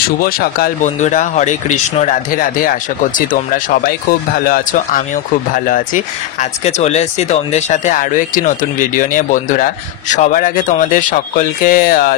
শুভ সকাল বন্ধুরা, হরে কৃষ্ণ, রাধে রাধে। আশা করছি তোমরা সবাই খুব ভালো আছো, আমিও খুব ভালো আছি। আজকে চলে এসেছি তোমাদের সাথে আরও একটি নতুন ভিডিও নিয়ে। বন্ধুরা, সবার আগে তোমাদের সকলকে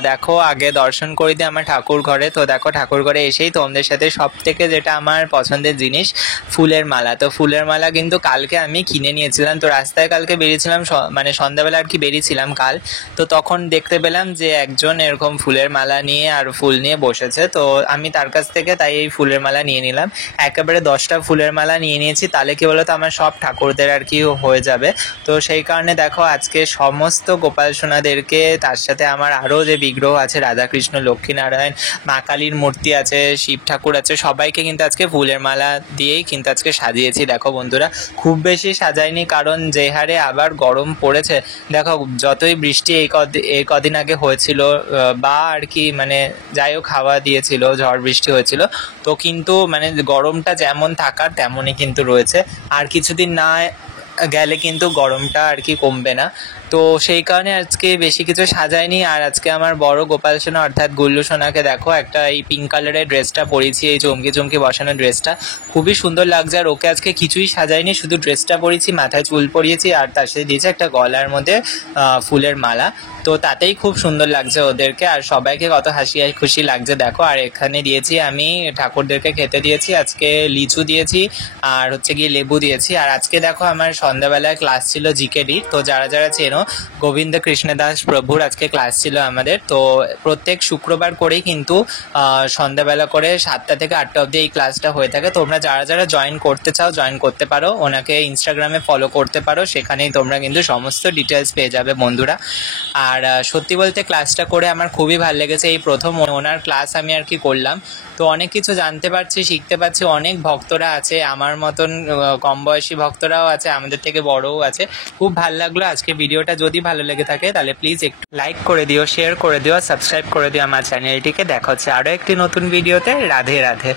দেখো আগে দর্শন করে দিই আমার ঠাকুর ঘরে। তো দেখো ঠাকুর ঘরে এসেই তোমাদের সাথে সব থেকে যেটা আমার পছন্দের জিনিস, ফুলের মালা। তো ফুলের মালা কিন্তু কালকে আমি কিনে নিয়েছিলাম। তো রাস্তায় কালকে বেরিয়েছিলাম, মানে সন্ধ্যাবেলা আর কি বেরিয়েছিলাম কাল। তো তখন দেখতে পেলাম যে একজন এরকম ফুলের মালা নিয়ে আর ফুল নিয়ে বসেছে। তো আমি তার কাছ থেকে তাই এই ফুলের মালা নিয়ে নিলাম। একেবারে 10টা ফুলের মালা নিয়ে নিয়েছি, তাহলে কি বলতো আমার সব ঠাকুরদের আর কি হয়ে যাবে। তো সেই কারণে দেখো আজকে সমস্ত গোপাল সোনাদেরকে, তার সাথে আমার আরও যে বিগ্রহ আছে, রাধাকৃষ্ণ, লক্ষ্মীনারায়ণ, মা কালীর মূর্তি আছে, শিব ঠাকুর আছে, সবাইকে কিন্তু আজকে ফুলের মালা দিয়েই কিন্তু আজকে সাজিয়েছি। দেখো বন্ধুরা, খুব বেশি সাজাইনি, কারণ যে হারে আবার গরম পড়েছে। দেখো যতই বৃষ্টি এই কদিন আগে হয়েছিল বা আর কি মানে যাই হোক হাওয়া দিয়েছিল, ঝড় বৃষ্টি হয়েছিল, তো কিন্তু মানে গরমটা যেমন থাকার তেমনই কিন্তু রয়েছে। আর কিছুদিন না গেলে কিন্তু গরমটা আর কি কমবে না। তো সেই কারণে আজকে বেশি কিছু সাজাইনি। আর আজকে আমার বড় গোপাল সোনা অর্থাৎ গুল্লু সোনাকে দেখো একটা এই পিঙ্ক কালারের ড্রেসটা পরেছি, এই চমকি চমকি বসানো ড্রেসটা খুবই সুন্দর লাগছে। আর ওকে আজকে কিছুই সাজাইনি, শুধু ড্রেসটা পরেছি, মাথায় চুল পরিয়েছি, আর তার সাথে দিয়েছে একটা গলার মধ্যে ফুলের মালা। তো তাতেই খুব সুন্দর লাগছে ওদেরকে, আর সবাইকে কত হাসি খুশি লাগছে দেখো। আর এখানে দিয়েছি আমি ঠাকুরদেরকে খেতে দিয়েছি, আজকে লিচু দিয়েছি আর হচ্ছে গিয়ে লেবু দিয়েছি। আর আজকে দেখো আমার সন্ধ্যাবেলায় ক্লাস ছিল জিকেডি। তো যারা যারা চেনো, গোবিন্দ কৃষ্ণদাস প্রভুর আজকে ক্লাস ছিল আমাদের। তো প্রত্যেক শুক্রবার করেই কিন্তু সন্ধ্যাবেলা করে 7টা থেকে 8টা অবধি এই ক্লাসটা হয়ে থাকে। তোমরা যারা যারা জয়েন করতে চাও জয়েন করতে পারো, ওনাকে ইনস্টাগ্রামে ফলো করতে পারো, সেখানেই তোমরা কিন্তু সমস্ত ডিটেলস পেয়ে যাবে বন্ধুরা। আর সত্যি বলতে ক্লাসটা করে আমার খুবই ভালো লেগেছে। এই প্রথম ওনার ক্লাস আমি আর কি করলাম, তো অনেক কিছু জানতে পারছি, শিখতে পারছি। অনেক ভক্তরা আছে, আমার মতন কম বয়সী ভক্তরাও আছে, আমাদের থেকে বড়ও আছে। খুব ভালো লাগলো। আজকে ভিডিওটা যদি ভালো লেগে থাকে তাহলে প্লিজ একটু লাইক করে দিও, শেয়ার করে দিও, সাবস্ক্রাইব করে দিও আমার চ্যানেলটিকে। দেখা হচ্ছে আরও একটি নতুন ভিডিওতে। রাধে রাধে।